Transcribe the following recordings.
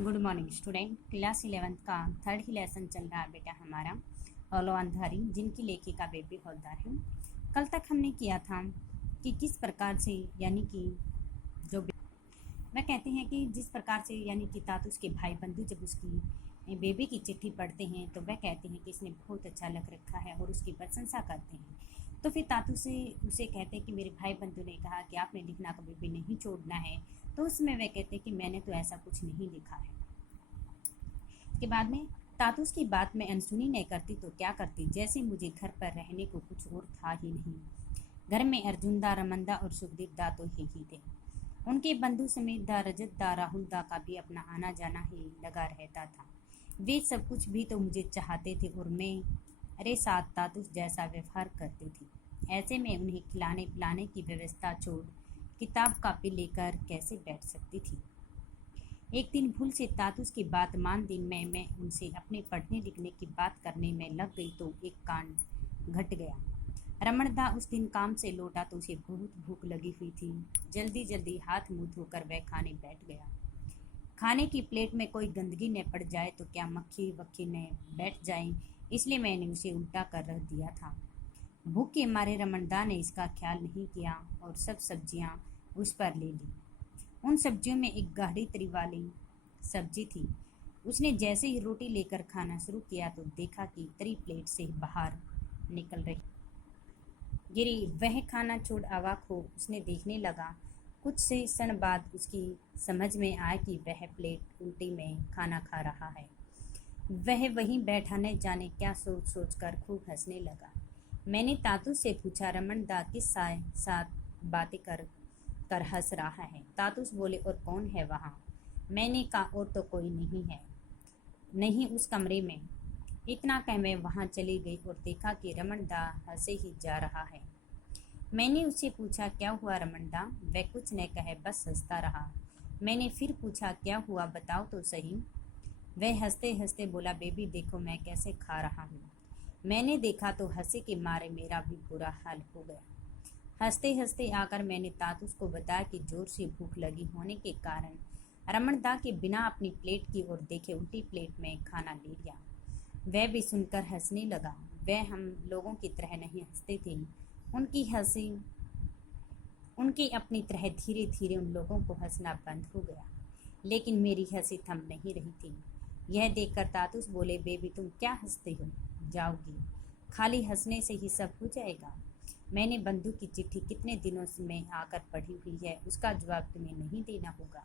Good morning student. Class 11th का third ही lesson चल रहा है बेटा हमारा ओलो अंधारी, जिनकी लेखिका बेबी हवलदार है। कल तक हमने किया था कि किस प्रकार से यानी कि जो वह कहते हैं कि जिस प्रकार से यानी कि तातुस के भाई बंधु जब उसकी बेबी की चिट्ठी पढ़ते हैं तो वह कहते हैं कि इसने बहुत अच्छा लिख रखा है और उसकी प्रशंसा करते हैं। तो फिर तातु से उसे कहते हैं कि मेरे भाई बंधु ने कहा कि आपने लिखना कभी भी नहीं छोड़ना है। तो उसमें वह कहते हैं कि मैंने तो ऐसा कुछ नहीं लिखा है। इसके बाद में तातुस की बात में अनसुनी नहीं करती तो क्या करती, जैसे मुझे घर पर रहने को कुछ और था ही नहीं। घर में अर्जुन दा, रमन दा और सुखदेव दा तो ही थे। उनके बंधु समेत दा, रजत दा, राहुल दा का भी अपना आना जाना ही लगा रहता था। वे सब कुछ भी तो मुझे चाहते थे और मैं अरे साथ तातुस जैसा व्यवहार करती थी। ऐसे में उन्हें खिलाने पिलाने की व्यवस्था छोड़ किताब कापी लेकर कैसे बैठ सकती थी। एक दिन भूल से तातुस की बात मान दिन में मैं उनसे अपने पढ़ने लिखने की बात करने में लग गई तो एक कांड घट गया। रमणदा उस दिन काम से लौटा तो उसे बहुत भूख लगी हुई थी। जल्दी जल्दी हाथ मुंह धोकर वह खाने बैठ गया। खाने की प्लेट में कोई गंदगी न पड़ जाए तो क्या मक्खी वक्खी न बैठ जाए, इसलिए मैंने उसे उल्टा कर रख दिया था। भूख के मारे रमणदा ने इसका ख्याल नहीं किया और सब सब्जियां उस पर ले ली। उन सब्जियों में एक गाढ़ी तरी वाली सब्जी थी। उसने जैसे ही रोटी लेकर खाना शुरू किया तो देखा कि तरी प्लेट से बाहर निकल रही गिरी। वह खाना छोड़ अवाक हो उसने देखने लगा। कुछ से क्षण बाद उसकी समझ में आया कि वह प्लेट उल्टी में खाना खा रहा है। वह वहीं बैठा न जाने क्या सोच सोच कर खूब हंसने लगा। मैंने तातु से पूछा, रमन दा किस साथ बातें कर हंस रहा है? तातुस बोले, और कौन है वहाँ? मैंने कहा, और तो कोई नहीं है, नहीं उस कमरे में। इतना कह मैं वहाँ चली गई और देखा कि रमन दा हंसे ही जा रहा है। मैंने उससे पूछा, क्या हुआ रमन दा? वह कुछ न कहे बस हंसता रहा। मैंने फिर पूछा, क्या हुआ बताओ तो सही। वह हंसते हंसते बोला, बेबी देखो मैं कैसे खा रहा हूँ। मैंने देखा तो हंसी के मारे मेरा भी बुरा हाल हो गया। हंसते हंसते आकर मैंने तातुस को बताया कि जोर से भूख लगी होने के कारण रमणदा के बिना अपनी प्लेट की ओर देखे उल्टी प्लेट में खाना ले लिया। वह भी सुनकर हंसने लगा। वह हम लोगों की तरह नहीं हंसते थे। उनकी हंसी उनकी अपनी तरह धीरे धीरे उन लोगों को हंसना बंद हो गया। लेकिन मेरी हंसी थम नहीं रही थी। यह देखकर तातुस बोले, बेबी तुम क्या हंसते हो जाओगी? खाली हंसने से ही सब हो जाएगा। मैंने बंधु की चिट्ठी कितने दिनों में आकर पढ़ी हुई है, उसका जवाब तुम्हें नहीं देना होगा।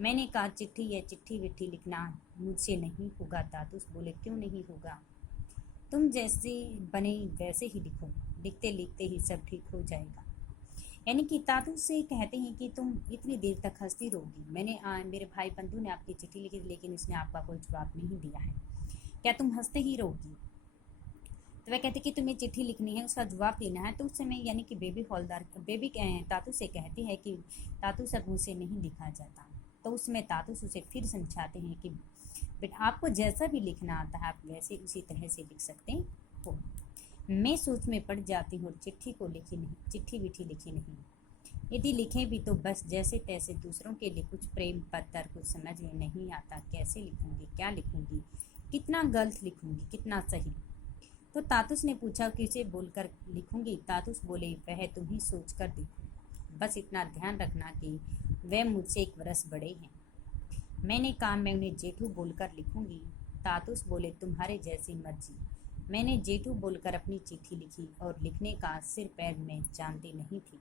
मैंने कहा, चिट्ठी या चिट्ठी विट्ठी लिखना मुझसे नहीं होगा। तातुस बोले, क्यों नहीं होगा? तुम जैसे बने वैसे ही लिखो, लिखते लिखते ही सब ठीक हो जाएगा। यानी कि तातुस से कहते हैं कि तुम इतनी देर तक हंसती रहोगी। मेरे भाई बंधु ने आपकी चिट्ठी लिखी लेकिन उसने आपका कोई जवाब नहीं दिया है, क्या तुम हंसते ही रहोगी? तो वह कहते कि तुम्हें चिट्ठी लिखनी है, उसका जवाब देना है। तो उस समय यानी कि बेबी तातु से कहती है कि तातु सब मुझसे नहीं लिखा जाता। तो उसमें तातु उसे फिर समझाते हैं कि बेटा आपको जैसा भी लिखना आता है आप वैसे उसी तरह से लिख सकते हो। मैं सोच में पड़ जाती हूँ और चिट्ठी विट्ठी लिखी नहीं। यदि लिखें भी तो बस जैसे तैसे दूसरों के लिए कुछ प्रेम पत्र, कुछ समझ में नहीं आता कैसे लिखूंगी, क्या लिखूंगी, कितना गलत लिखूंगी, कितना सही। तो तातुस ने पूछा, किसे बोलकर लिखूंगी? तातुस बोले, वह तुम ही सोच कर देखो, बस इतना ध्यान रखना कि वह मुझसे 1 वर्ष बड़े हैं। मैंने कहा, मैं उन्हें जेठू बोलकर लिखूंगी। तातुस बोले, तुम्हारे जैसी मर्जी। मैंने जेठू बोलकर अपनी चिट्ठी लिखी और लिखने का सिर पैर में जानती नहीं थी।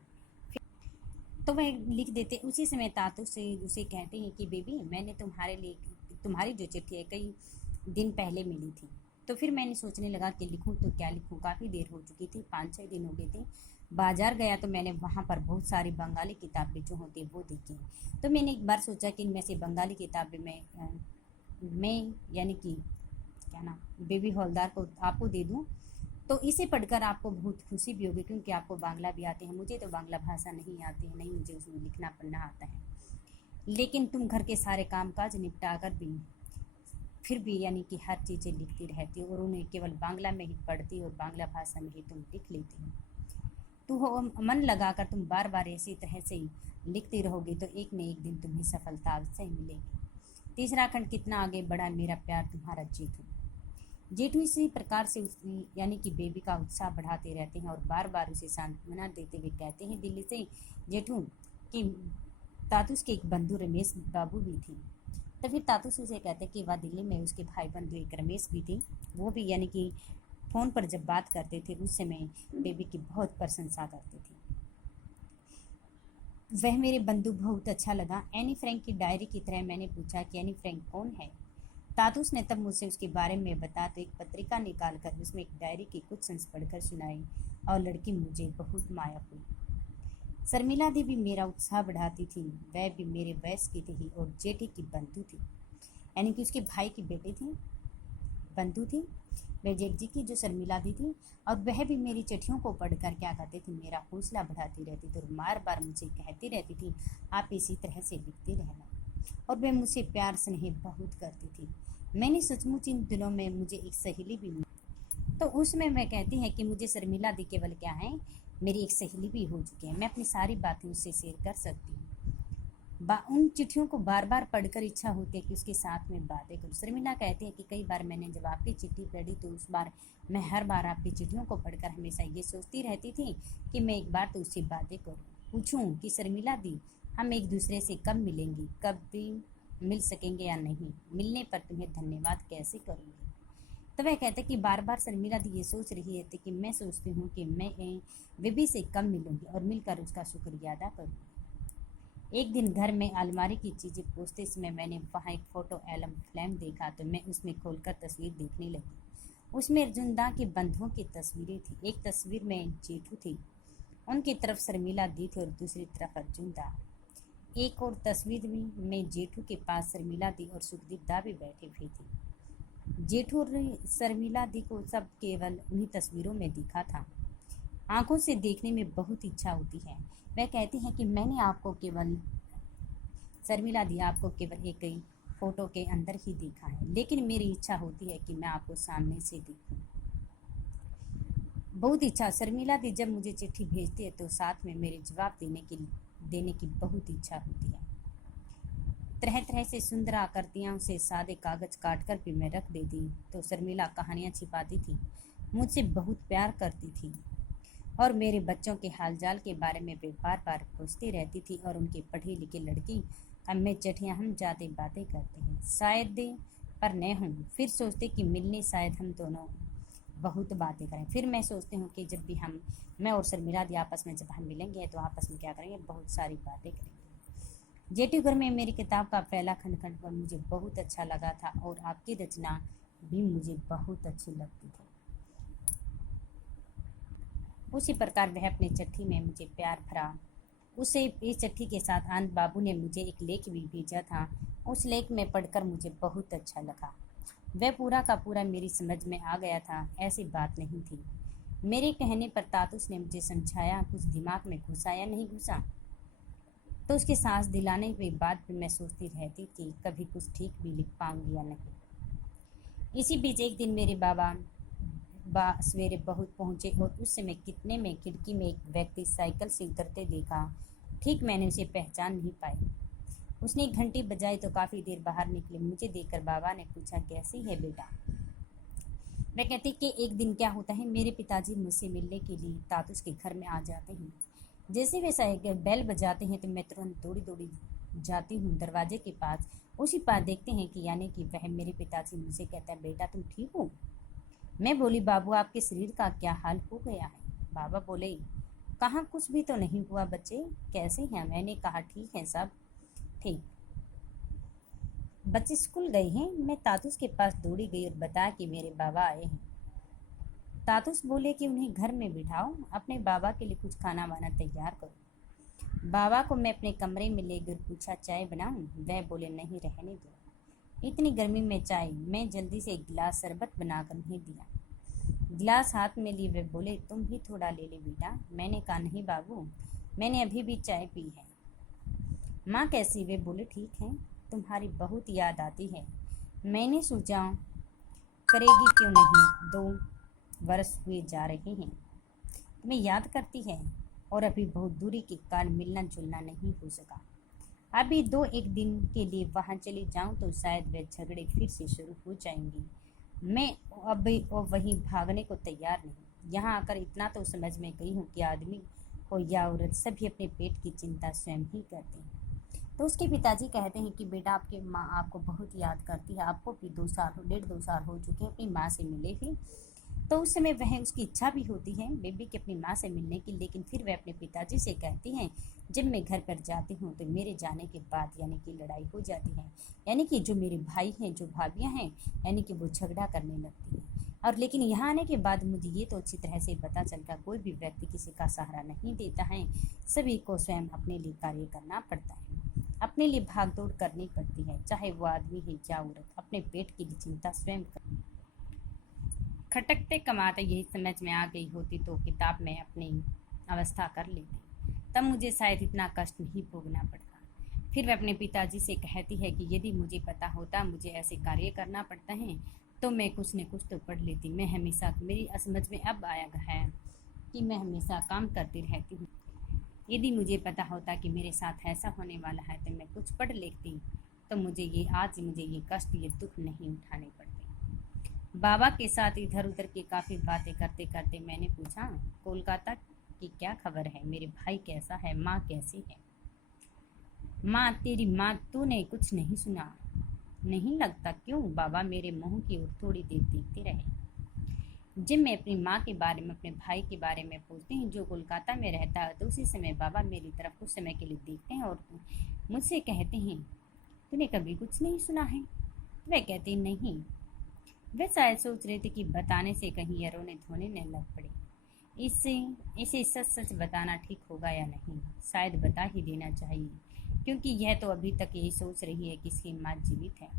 तो वह लिख देते। उसी समय तातुस से उसे कहते हैं कि बेबी मैंने तुम्हारे लिए तुम्हारी जो चिट्ठी है कई दिन पहले मिली थी। तो फिर मैंने सोचने लगा कि लिखूं तो क्या लिखूं, काफ़ी देर हो चुकी थी, 5-6 दिन हो गए थे। बाजार गया तो मैंने वहाँ पर बहुत सारी बंगाली किताबें जो होती वो देखी। तो मैंने एक बार सोचा कि इनमें से बंगाली किताबें मैं यानी कि क्या ना बेबी हवलदार को आपको दे दूँ तो इसे पढ़कर आपको बहुत खुशी भी होगी, क्योंकि आपको बांग्ला भी आती है। मुझे तो बांग्ला भाषा नहीं आती है, नहीं मुझे उसमें लिखना पढ़ना आता है। लेकिन तुम घर के सारे काम काज निपटा कर भी फिर भी यानी कि हर चीज़ें लिखती रहती हो और उन्हें केवल बांग्ला में ही पढ़ती और बांग्ला भाषा में ही तुम लिख लेती हो। तो हो मन लगाकर तुम बार बार इसी तरह से ही लिखती रहोगी तो एक न एक दिन तुम्हें सफलता अवश्य मिलेगी। तीसरा खंड, कितना आगे बढ़ा मेरा प्यार तुम्हारा जेठू। जेठू इसी प्रकार से उसकी यानी कि बेबी का उत्साह बढ़ाते रहते हैं और बार बार उसे सांत्वना देते हुए कहते हैं दिल्ली से जेठू कि तातुस के एक बंधु रमेश बाबू भी थी। तो फिर तातुस उसे कहते कि वह दिल्ली में उसके भाई बंधु एक रमेश भी थे, वो भी यानी कि फ़ोन पर जब बात करते थे उस समय बेबी की बहुत प्रशंसा करते थे। वह मेरे बंधु बहुत अच्छा लगा। एनी फ्रैंक की डायरी की तरह मैंने पूछा कि एनी फ्रैंक कौन है। तातुस ने तब मुझसे उसके बारे में बताया तो एक पत्रिका निकाल कर उसमें एक डायरी की कुछ अंश पढ़कर सुनाई और लड़की मुझे बहुत माया हुई। शर्मिला देवी मेरा उत्साह बढ़ाती थी। वह भी मेरे वयस की थी और जेठी की बंधु थी, यानी कि उसके भाई की बेटी थी, बंधु थी वह जेठ जी की जो शर्मिला दी थी। और वह भी मेरी चिट्ठियों को पढ़कर क्या कहती थी, मेरा हौसला बढ़ाती रहती थी और बार बार मुझे कहती रहती थी आप इसी तरह से लिखती रहना। और वह मुझसे प्यार स्नेह बहुत करती थी। मैंने सचमुच इन दिनों में मुझे एक सहेली भी मिली। तो उसमें मैं कहती है कि मुझे शर्मिला दी केवल क्या है, मेरी एक सहेली भी हो चुकी है। मैं अपनी सारी बातें उससे शेयर कर सकती हूँ। उन चिट्ठियों को बार बार पढ़कर इच्छा होती है कि उसके साथ में बातें करूँ। शर्मिला कहती है कि कई बार मैंने जब आपकी चिट्ठी पढ़ी तो उस बार मैं हर बार आपकी चिट्ठियों को पढ़कर हमेशा ये सोचती रहती थी कि मैं एक बार तो उससे बातें करूँ, पूछूं कि शर्मिला दी हम एक दूसरे से कब मिलेंगी, कब भी मिल सकेंगे या नहीं, मिलने पर तुम्हें धन्यवाद कैसे करूँगी। तो वह कहते कि बार बार शर्मिला दी ये सोच रही है कि मैं सोचती हूँ कि मैं बेबी से कब मिलूँगी और मिलकर उसका शुक्रिया अदा करूँगी। एक दिन घर में अलमारी की चीज़ें पोंछते समय मैंने वहाँ एक फ़ोटो एल्बम फ्रेम देखा तो मैं उसमें खोलकर तस्वीर देखने लगी। उसमें अर्जुनदा के बंधुओं की तस्वीरें थी। एक तस्वीर में जेठू थी, उनकी तरफ शर्मिला दी थी और दूसरी तरफ अर्जुनदा। एक और तस्वीर में जेठू के पास शर्मिला दी और सुखदीप दा भी बैठी हुई थी। जेठू और शर्मिला दी को सब केवल उन्हीं तस्वीरों में दिखा था। आंखों से देखने में बहुत इच्छा होती है। वह कहती हैं कि मैंने आपको केवल शर्मिला दी आपको केवल एक फ़ोटो के अंदर ही देखा है, लेकिन मेरी इच्छा होती है कि मैं आपको सामने से देखूं। बहुत इच्छा। शर्मिला दी जब मुझे चिट्ठी भेजती है तो साथ में मेरे जवाब देने की बहुत इच्छा होती है। तरह तरह से सुंदर आकृतियाँ उसे सादे कागज काट कर भी मैं रख देती तो शर्मिला कहानियाँ छिपाती थी, मुझसे बहुत प्यार करती थी और मेरे बच्चों के हालचाल के बारे में वे बार बार पूछती रहती थी और उनकी पढ़ी लिखी लड़की अब मैं चिट्ठियाँ हम जाते बातें करते हैं, शायद पर न हूँ। फिर सोचते कि मिलने शायद हम दोनों बहुत बातें करें। फिर मैं सोचती हूँ कि जब भी मैं और शर्मिला दी आपस में जब हम मिलेंगे तो आपस में क्या करेंगे, बहुत सारी बातें करेंगे। जेठू घर में मेरी किताब का पहला खंड पर मुझे बहुत अच्छा लगा था और आपकी रचना भी मुझे बहुत अच्छी लगती थी। उसी प्रकार वह अपनी चिट्ठी में मुझे प्यार भरा। उसे इस चिट्ठी के साथ आनंद बाबू ने मुझे एक लेख भी भेजा था। उस लेख में पढ़कर मुझे बहुत अच्छा लगा। वह पूरा का पूरा मेरी समझ में आ गया था, ऐसी बात नहीं थी। मेरे कहने पर तातुस ने मुझे समझाया, कुछ दिमाग में घुसा या नहीं घुसा तो उसके सांस दिलाने के बाद भी मैं सोचती रहती कि कभी कुछ ठीक भी लिख पाऊंगी या नहीं। इसी बीच एक दिन मेरे बाबा सवेरे बहुत पहुँचे और उस समय कितने में खिड़की में एक व्यक्ति साइकिल से उतरते देखा। ठीक मैंने उसे पहचान नहीं पाई। उसने एक घंटी बजाई तो काफ़ी देर बाहर निकले। मुझे देखकर बाबा ने पूछा कैसी है बेटा। मैं कहती कि एक दिन क्या होता है, मेरे पिताजी मुझसे मिलने के लिए तातुस के घर में आ जाते हैं। जैसे वे साइकिल बेल बजाते हैं तो मैं तुरंत दौड़ी दौड़ी जाती हूँ दरवाजे के पास। उसी पास देखते हैं कि यानी कि वह मेरे पिताजी मुझसे कहता है बेटा तुम ठीक हो। मैं बोली बाबू आपके शरीर का क्या हाल हो गया है। बाबा बोले कहाँ कुछ भी तो नहीं हुआ बच्चे, कैसे हैं। मैंने कहा ठीक है सब ठीक। बच्चे स्कूल गए हैं। मैं तातुस के पास दौड़ी गई और बताया कि मेरे बाबा आए हैं। तातुस बोले कि उन्हें घर में बिठाओ, अपने बाबा के लिए कुछ खाना वाना तैयार करो। बाबा को मैं अपने कमरे में ले गई, पूछा चाय बनाऊं। वह बोले नहीं रहने दो, इतनी गर्मी में चाय। मैं जल्दी से एक गिलास शरबत बनाकर उन्हें दिया। गिलास हाथ में लिए वे बोले तुम भी थोड़ा ले ले बेटा। मैंने कहा नहीं बाबू, मैंने अभी भी चाय पी है। माँ कैसी। वे बोले ठीक है, तुम्हारी बहुत याद आती है। मैंने सोचा करेगी क्यों नहीं, 2 वर्ष हुए जा रहे हैं, तुम्हें याद करती है और अभी बहुत दूरी के कारण मिलना जुलना नहीं हो सका। अभी 2-1 दिन के लिए वहाँ चली जाऊँ तो शायद वे झगड़े फिर से शुरू हो जाएंगे। मैं अभी वहीं भागने को तैयार नहीं। यहाँ आकर इतना तो समझ में गई हूँ कि आदमी हो या औरत, सभी अपने पेट की चिंता स्वयं ही करते हैं। तो उसके पिताजी कहते हैं कि बेटा, आपकी माँ आपको बहुत याद करती है। आपको भी 2 साल हो चुके हैं अपनी माँ से मिले हुए। तो उस समय वह उसकी इच्छा भी होती है बेबी की अपनी माँ से मिलने की, लेकिन फिर वह अपने पिताजी से कहती हैं, जब मैं घर पर जाती हूँ तो मेरे जाने के बाद यानी कि लड़ाई हो जाती है। यानी कि जो मेरे भाई हैं, जो भाभियाँ हैं, यानी कि वो झगड़ा करने लगती हैं। और लेकिन यहाँ आने के बाद मुझे ये तो अच्छी तरह से पता चलता, कोई भी व्यक्ति किसी का सहारा नहीं देता है। सभी को स्वयं अपने लिए कार्य करना पड़ता है, अपने लिए भाग दौड़ करनी पड़ती है, चाहे वो आदमी है या औरत। अपने पेट की चिंता स्वयं खटकते कमाते यही समझ में आ गई होती तो किताब में अपनी अवस्था कर लेती, तब मुझे शायद इतना कष्ट नहीं भोगना पड़ता। फिर वह अपने पिताजी से कहती है कि यदि मुझे पता होता मुझे ऐसे कार्य करना पड़ता है तो मैं कुछ न कुछ तो पढ़ लेती। मैं हमेशा, मेरी समझ में अब आया है कि मैं हमेशा काम करती रहती हूँ। यदि मुझे पता होता कि मेरे साथ ऐसा होने वाला है तो मैं कुछ पढ़ लेती, तो मुझे ये कष्ट, ये दुख नहीं उठाने पड़ते। बाबा के साथ इधर उधर की काफ़ी बातें करते करते मैंने पूछा, कोलकाता की क्या खबर है? मेरे भाई कैसा है? माँ कैसी है? माँ, तेरी माँ, तूने कुछ नहीं सुना? नहीं लगता? क्यों? बाबा मेरे मुंह की ओर थोड़ी देर देखते रहे। जब मैं अपनी माँ के बारे में, अपने भाई के बारे में पूछती हूँ जो कोलकाता में रहता है, तो उसी समय बाबा मेरी तरफ कुछ समय के लिए देखते हैं और मुझसे कहते हैं, तूने कभी कुछ नहीं सुना है? वह कहती नहीं। वे शायद सोच रहे थे कि बताने से कहीं रोने धोने न लग पड़े। इससे इसे सच सच बताना ठीक होगा या नहीं, शायद बता ही देना चाहिए, क्योंकि यह तो अभी तक यही सोच रही है कि इसकी माँ जीवित है।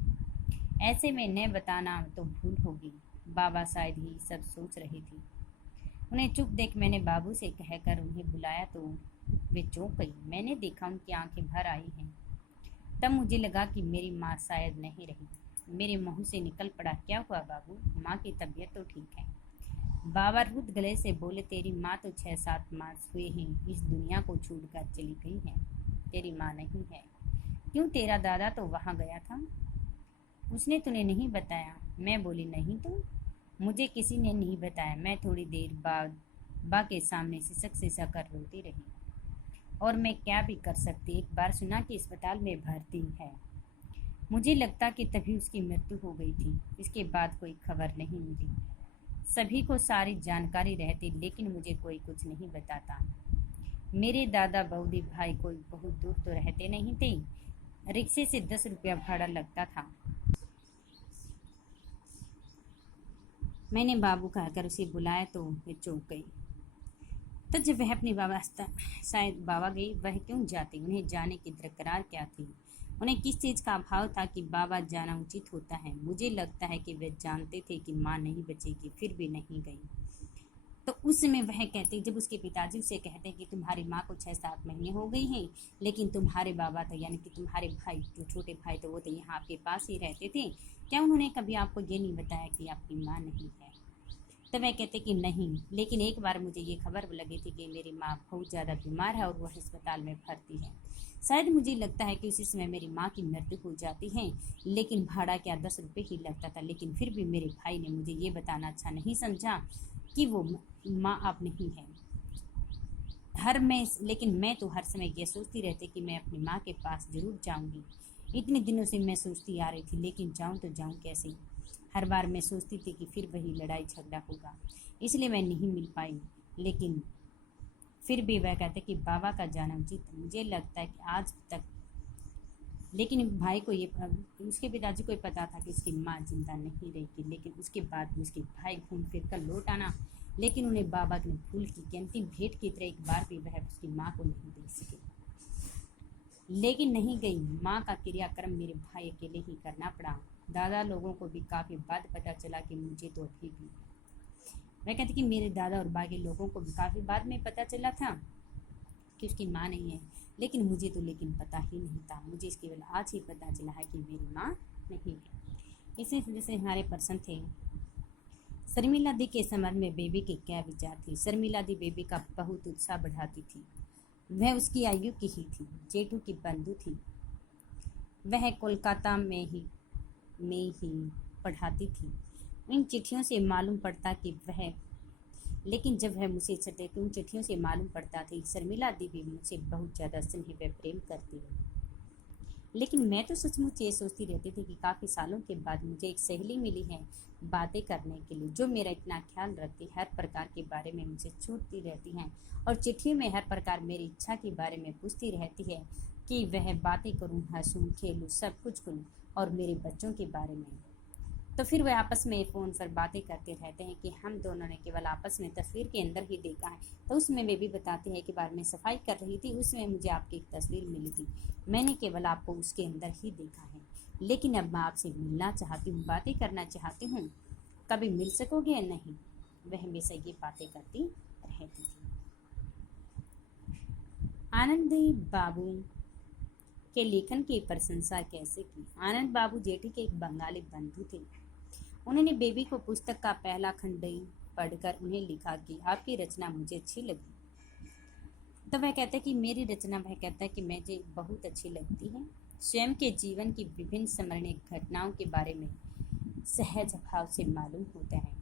ऐसे में न बताना तो भूल होगी। बाबा शायद ही सब सोच रही थी। उन्हें चुप देख मैंने बाबू से कहकर उन्हें बुलाया तो वे चौंक गई। मैंने देखा उनकी आंखें भर आई हैं। तब मुझे लगा कि मेरी माँ शायद नहीं रही। मेरे मुंह से निकल पड़ा, क्या हुआ बाबू? माँ की तबीयत तो ठीक है। बाबा रुद्ध गले से बोले, तेरी माँ तो 6-7 मास हुए हैं इस दुनिया को छोड़कर चली गई है। तेरी माँ नहीं है। क्यों? तेरा दादा तो वहाँ गया था, उसने तुम्हें नहीं बताया? मैं बोली, नहीं तो मुझे किसी ने नहीं बताया। मैं थोड़ी देर बाद बा के सामने सिसक सिसक कर रोती रही। और मैं क्या भी कर सकती। एक बार सुना कि अस्पताल में भर्ती है। मुझे लगता कि तभी उसकी मृत्यु हो गई थी। इसके बाद कोई खबर नहीं मिली। सभी को सारी जानकारी रहती, लेकिन मुझे कोई कुछ नहीं बताता। मेरे दादा बऊदी भाई कोई बहुत दूर तो रहते नहीं थे। रिक्शे से 10 रुपया भाड़ा लगता था। मैंने बाबू कहकर उसे बुलाया तो वह चौंक गई। तो जब वह अपनी बाबा, शायद बाबा गई, वह क्यों जाती? उन्हें जाने की दरकार क्या थी? उन्हें किस चीज़ का अभाव था कि बाबा जाना उचित होता है? मुझे लगता है कि वे जानते थे कि माँ नहीं बचेगी, फिर भी नहीं गई। तो उस समय वह कहते, जब उसके पिताजी उसे कहते कि तुम्हारी माँ को 6-7 महीने हो गई हैं, लेकिन तुम्हारे बाबा तो यानी कि तुम्हारे भाई, जो छोटे भाई, तो वो तो यहाँ आपके पास ही रहते थे, क्या उन्होंने कभी आपको ये नहीं बताया कि आपकी माँ नहीं है? तो मैं कहते कि नहीं, लेकिन एक बार मुझे ये खबर लगी थी कि मेरी माँ बहुत ज़्यादा बीमार है और वह अस्पताल में भर्ती है। शायद मुझे लगता है कि उसी समय मेरी माँ की मृत्यु हो जाती है, लेकिन भाड़ा क्या 10 रुपये ही लगता था। लेकिन फिर भी मेरे भाई ने मुझे ये बताना अच्छा नहीं समझा कि वो माँ अब नहीं है। लेकिन मैं तो हर समय ये सोचती रहती कि मैं अपनी माँ के पास ज़रूर जाऊँगी। इतने दिनों से मैं सोचती आ रही थी, लेकिन जाऊँ तो जाऊँ कैसे? हर बार मैं सोचती थी कि फिर वही लड़ाई झगड़ा होगा, इसलिए मैं नहीं मिल पाई। लेकिन फिर भी वह कहते कि बाबा का जाना उचित। मुझे लगता है कि आज तक, लेकिन भाई को ये, उसके पिताजी को पता था कि उसकी माँ जिंदा नहीं रहेगी, लेकिन उसके बाद भी उसके भाई घूम फिर कर लौट आना, लेकिन उन्हें बाबा ने भूल की कि अंतिम भेंट की तरह एक बार भी वह उसकी माँ को नहीं देख सके। लेकिन नहीं गई। माँ का क्रियाक्रम मेरे भाई अकेले ही करना पड़ा। दादा लोगों को भी काफ़ी बाद पता चला कि मुझे तो अभी भी, मैं कहती कि मेरे दादा और बाकी लोगों को भी काफ़ी बाद में पता चला था कि उसकी माँ नहीं है, लेकिन मुझे तो पता ही नहीं था। मुझे इसके केवल आज ही पता चला है कि मेरी माँ नहीं है। इसी वजह से हमारे पर्सन थे। शर्मिला दी के संबंध में बेबी के क्या विचार थे? शर्मिला दी बेबी का बहुत उत्साह बढ़ाती थी। वह उसकी आयु की ही थी, जेठू की बंधु थी। वह कोलकाता में ही पढ़ाती थी। इन चिट्ठियों से मालूम पड़ता कि वह लेकिन जब वह मुझसे छठे उन चिट्ठियों से मालूम पड़ता था शर्मिला देवी मुझसे बहुत ज़्यादा स्नेह व प्रेम करती है। लेकिन मैं तो सचमुच ये सोचती रहती थी कि काफ़ी सालों के बाद मुझे एक सहेली मिली है बातें करने के लिए, जो मेरा इतना ख्याल रखती, हर प्रकार के बारे में मुझे छूटती रहती हैं और चिट्ठियों में हर प्रकार मेरी इच्छा के बारे में पूछती रहती है कि वह बातें करूं, हंसूं, खेलूं, सब कुछ करूं और मेरे बच्चों के बारे में। तो फिर वे आपस में फ़ोन पर बातें करते रहते हैं कि हम दोनों ने केवल आपस में तस्वीर के अंदर ही देखा है। तो उसमें वे भी बताते हैं कि बार में सफाई कर रही थी, उसमें मुझे आपकी एक तस्वीर मिली थी, मैंने केवल आपको उसके अंदर ही देखा है। लेकिन अब मैं आपसे मिलना चाहती हूँ, बातें करना चाहती हूँ, कभी मिल सकोगे या नहीं? वह हमेशा ये बातें करती रहती थी। आनंद बाबू के लेखन की प्रशंसा कैसे की? आनंद बाबू जेठी के एक बंगाली बंधु थे। उन्होंने बेबी को पुस्तक का पहला खंड पढ़कर उन्हें लिखा कि आपकी रचना मुझे अच्छी लगी। तो वह कहता है कि मेरी रचना, वह कहता है कि मुझे बहुत अच्छी लगती है। स्वयं के जीवन की विभिन्न स्मरणीय घटनाओं के बारे में सहज भाव से मालूम होता है।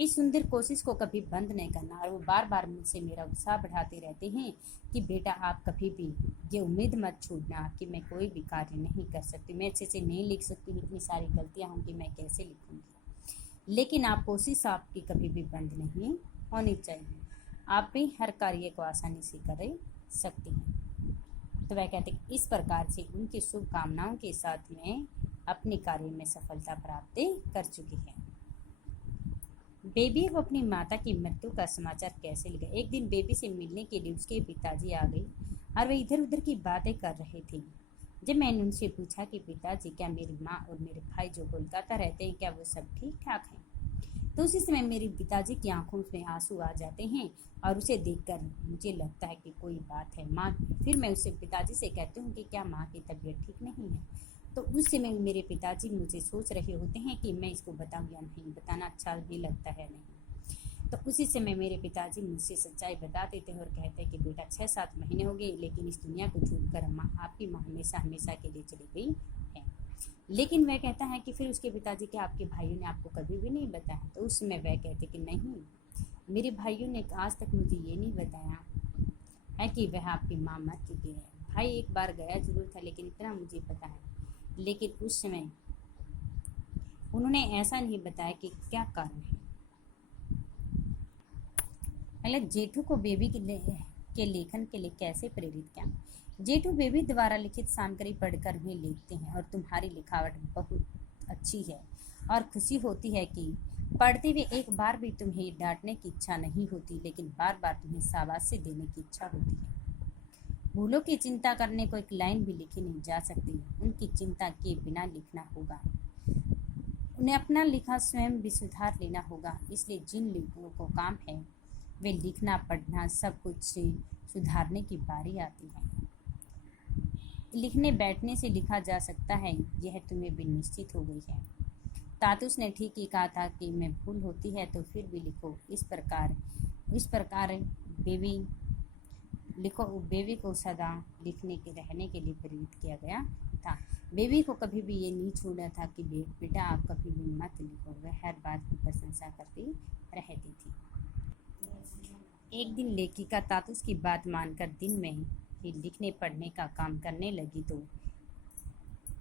इस सुंदर कोशिश को कभी बंद नहीं करना, और वो बार बार मुझसे मेरा उत्साह बढ़ाते रहते हैं कि बेटा आप कभी भी ये उम्मीद मत छोड़ना कि मैं कोई भी कार्य नहीं कर सकती, मैं अच्छे से नहीं लिख सकती, इतनी सारी गलतियाँ होंगी, मैं कैसे लिखूंगी। लेकिन आप कोशिश आपकी कभी भी बंद नहीं होनी चाहिए, आप भी हर कार्य को आसानी से कर सकती हैं। तो वह कहते हैं इस प्रकार से उनकी शुभकामनाओं के साथ में अपने कार्य में सफलता प्राप्त कर चुकी है। बेबी को अपनी माता की मृत्यु का समाचार कैसे लगा? एक दिन बेबी से मिलने के लिए उसके पिताजी आ गए और वे इधर उधर की बातें कर रहे थे। जब मैंने उनसे पूछा कि पिताजी, क्या मेरी माँ और मेरे भाई जो कोलकाता रहते हैं, क्या वो सब ठीक ठाक हैं? तो उसी समय मेरे पिताजी की आंखों में आंसू आ जाते हैं और उसे देखकर मुझे लगता है कि कोई बात है माँ। फिर मैं उससे पिताजी से कहती हूँ कि क्या माँ की तबीयत ठीक नहीं है? तो उस समय मेरे पिताजी मुझे सोच रहे होते हैं कि मैं इसको बताऊँ या नहीं, बताना अच्छा भी लगता है नहीं। तो उसी समय मेरे पिताजी मुझसे सच्चाई बता देते हैं और कहते हैं कि बेटा 6-7 महीने हो गए, लेकिन इस दुनिया को छोड़कर माँ, आपकी माँ हमेशा हमेशा के लिए चली गई है। लेकिन वह कहता है कि फिर उसके पिताजी के आपके भाइयों ने आपको कभी भी नहीं बताया? तो उस समय वह कहते कि नहीं, मेरे भाइयों ने आज तक मुझे ये नहीं बताया है कि वह आपकी माँ मर चुकी है। भाई एक बार गया जरूर था, लेकिन इतना मुझे पता है। लेकिन उस समय उन्होंने ऐसा नहीं बताया कि क्या कारण है। पहले जेठू को बेबी के लेखन के लिए कैसे प्रेरित किया? जेठू बेबी द्वारा लिखित सामग्री पढ़कर उन्हें लिखते हैं और तुम्हारी लिखावट बहुत अच्छी है और खुशी होती है कि पढ़ते हुए एक बार भी तुम्हें डांटने की इच्छा नहीं होती, लेकिन बार बार तुम्हें शाबाशी देने की इच्छा होती है। भूलों की चिंता करने को एक लाइन भी लिखी नहीं जा सकती, उनकी चिंता किए बिना लिखना होगा। उन्हें अपना लिखा स्वयं भी सुधार लेना होगा, इसलिए जिन लोगों को काम है वे लिखना पढ़ना सब कुछ सुधारने की बारी आती है। लिखने बैठने से लिखा जा सकता है, यह तुम्हें भी निश्चित हो गई है। तातुस ने ठीक ही कहा था कि मैं भूल होती है तो फिर भी लिखो। इस प्रकार बेबी लिखो। बेबी को सदा लिखने के रहने के लिए प्रेरित किया गया था। बेबी को कभी भी ये नहीं छोड़ा था कि बेटा आप कभी भी मत लिखो। वह हर बात की प्रशंसा करती रहती थी। एक दिन लेखिका तातुस की बात मानकर दिन में ही लिखने पढ़ने का काम करने लगी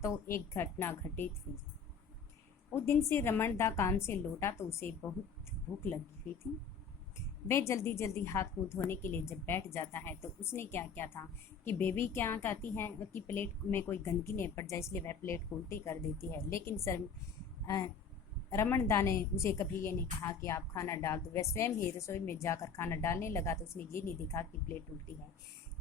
तो एक घटना घटित हुई। उस दिन से रमणदा काम से लौटा तो उसे बहुत भूख लगी हुई थी। वह जल्दी जल्दी हाथ मुँह धोने के लिए जब बैठ जाता है तो उसने क्या किया था कि बेबी क्या कहती है कि प्लेट में कोई गंदगी नहीं पड़ जाए, इसलिए वह प्लेट को उल्टी कर देती है। लेकिन रमणदा ने उसे कभी ये नहीं कहा कि आप खाना डाल दो। वह स्वयं ही रसोई में जाकर खाना डालने लगा तो उसने ये नहीं देखा कि प्लेट उल्टी है।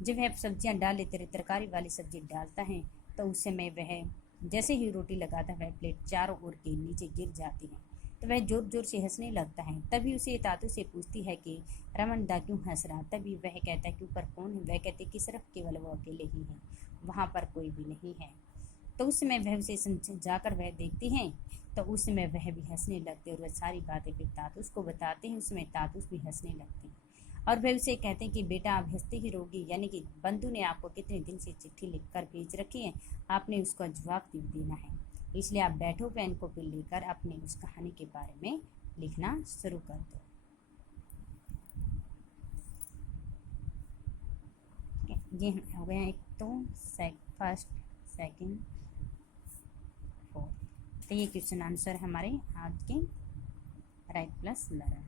जब वह सब्जियां डाल लेते रहे, तरकारी वाली सब्जी डालता है तो उस समय वह जैसे ही रोटी लगाता है वह प्लेट चारों ओर के नीचे गिर जाती है। तो वह जोर जोर से हंसने लगता है। तभी उसे तातू से पूछती है कि रमणदा क्यों हंस रहा? तभी वह कहता है कि ऊपर कौन है? वह कहते कि सिर्फ केवल वो अकेले ही है, वहाँ पर कोई भी नहीं है। तो उस समय वह उसे जाकर वह देखती हैं तो उस समय वह भी हंसने लगते और वह सारी बातें फिर तातुस को बताते हैं। उसमें तातुस भी हंसने लगते हैं। और वे उसे कहते हैं कि बेटा आप हंसते ही रहोगी, यानी कि बंधु ने आपको कितने दिन से चिट्ठी लिखकर भेज रखी है, आपने उसका जवाब देना है। इसलिए आप बैठो, पेन को पेन लेकर अपने उस कहानी के बारे में लिखना शुरू कर दो। ये हो गया एक तो फर्स्ट, सेकंड, फोर्थ। तो ये क्वेश्चन आंसर हमारे आज के राइट प्लस लर्न।